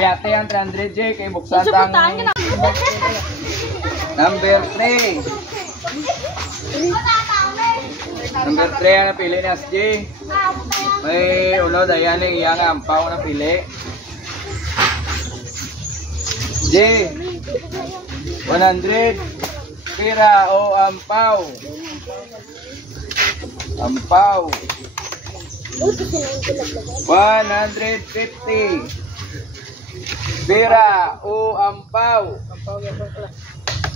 Yate ang 300 J kay buksan tang number 3. Number 3 ang napili ni SJ. May ulo dayan ng iyang ampaw na pili. J 100 pira o ampaw. Ampaw 150 pira o ampaw.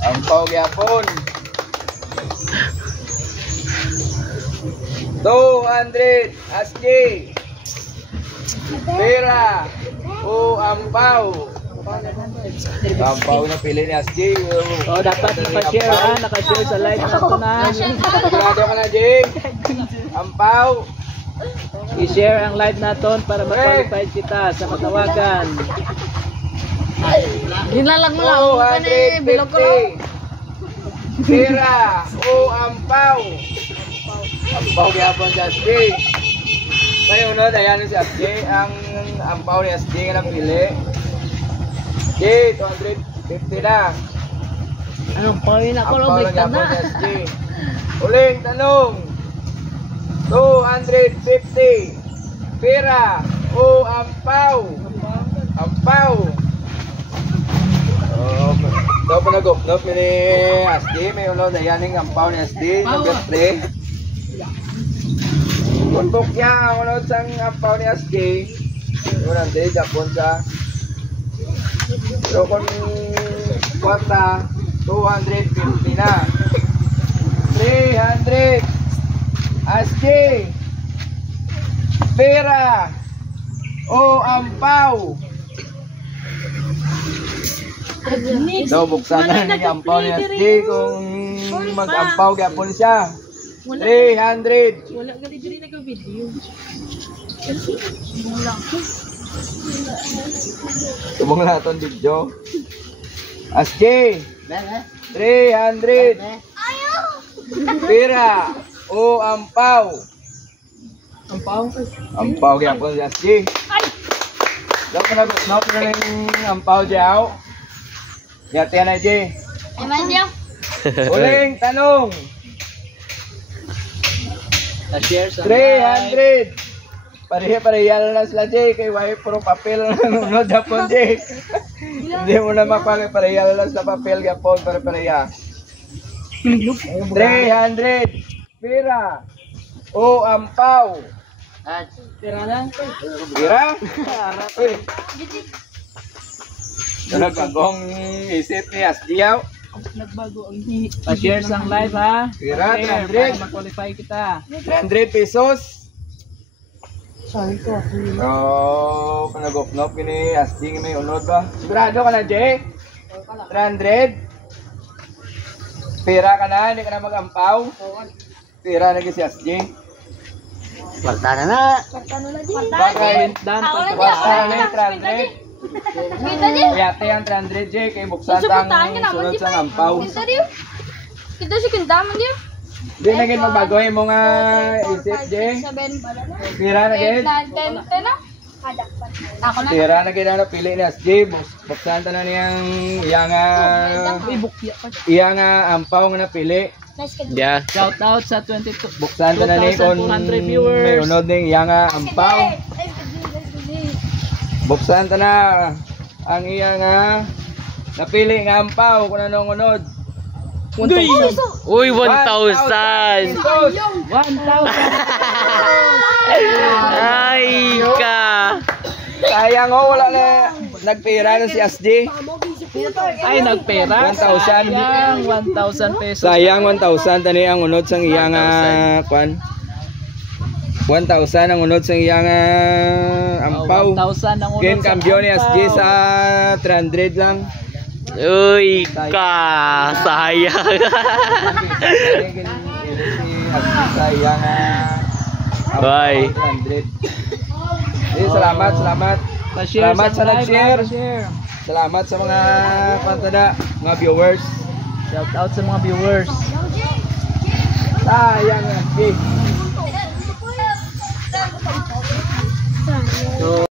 Ampaw gyapon 200 SJ pira o ampaw. Ampaw na pili ni SJ. Oh, dapat naka-share ha, naka-share sa live na ito na. Sigurado ka na, J. Ampaw. I-share ang live naton para ma-qualify kita sa katawagan. Nilalag mo lang. 250 pira o ampaw. Ampaw gyapon si SJ. Ngayon no, dayan si SJ ang ampaw ni SJ nga napili. J 250 na. Anong point ako Ampaw lang lang na? gyapon si SJ. Uling tanong. 250 pira o ampaw. Ampaw. Daw pa nag-upnop ni SJ. May ulo na yaning ampaw ni SJ. Number 3. Kung bukya ang ulo sang ampaw ni SJ. Yun ang day. Japon sa. So kung kwata 250 na. 300 SJ pera o ampaw. So buksan na ni ampaw ni SJ kung mag-ampaw gapon siya. 300. Wala gali diri nag-video. Subong na itong video. SJ 300 pera o ampaw. Ampaw kaya po si SJ. Dapat na gusnop na yung ampaw dyaw. Yate na SJ. Eman diyo. Uling tanong. Na-share sa live. 300. Pareha na sila J. Kay way puro papel no Japon J. Hindi mo na makuha. Pareha na sila papel Japon. Pareha. 300 pira o ampaw. Tira na. Pira? Uy. Nagkagong isip ni Asdiyaw. Nagbago ang hini. Pa-share sa live ha. Pira, Share 300. para ma-qualify kita. 300 pesos. Sorry ko. So, panag-upnop kini Asdi may unod ba? Sigurado ka na, Jay? 300? Pira ka na, hindi ka na mag-ampaw? Pira na si Asdi. Walta na na. Bagay, Dan basta na yung 300. Yate ang 300, Jay, kay buksan tang sunod sa ampaw. Kita si kindaman diyo. Di na gin magbago yung mga isip, Jay. Pira na gin. Pira na gin na pili ni SJ. Buksan ta na niyang iyang ampaw nga napili. Yeah. Shout out sa 22. Buksan ta na ni kon 2,400 viewers. may unod ning iyang ampaw. Buksan ta na ang iyang napili nga ampaw kung anong unod. Uy, 1,000. 1,000. Ay ka. Sayang wala na nagpira na si SJ. Ay, nagpera. 1,000. Sayang, 1,000 pesos. Sayang 1,000 tani ang unod sang iyang kwan. 1,000 ang unod sang iyang ampaw. 1,000 ang unod Ken sa kambyo ni ampaw. SJ sa 300 lang. Uy ka. Sayang. Sayang Bye. 300. Salamat. Pa-share Salamat sa live, nag-share. pa-share. Salamat sa mga pantada, mga viewers. Shout out sa mga viewers. Sayang SJ.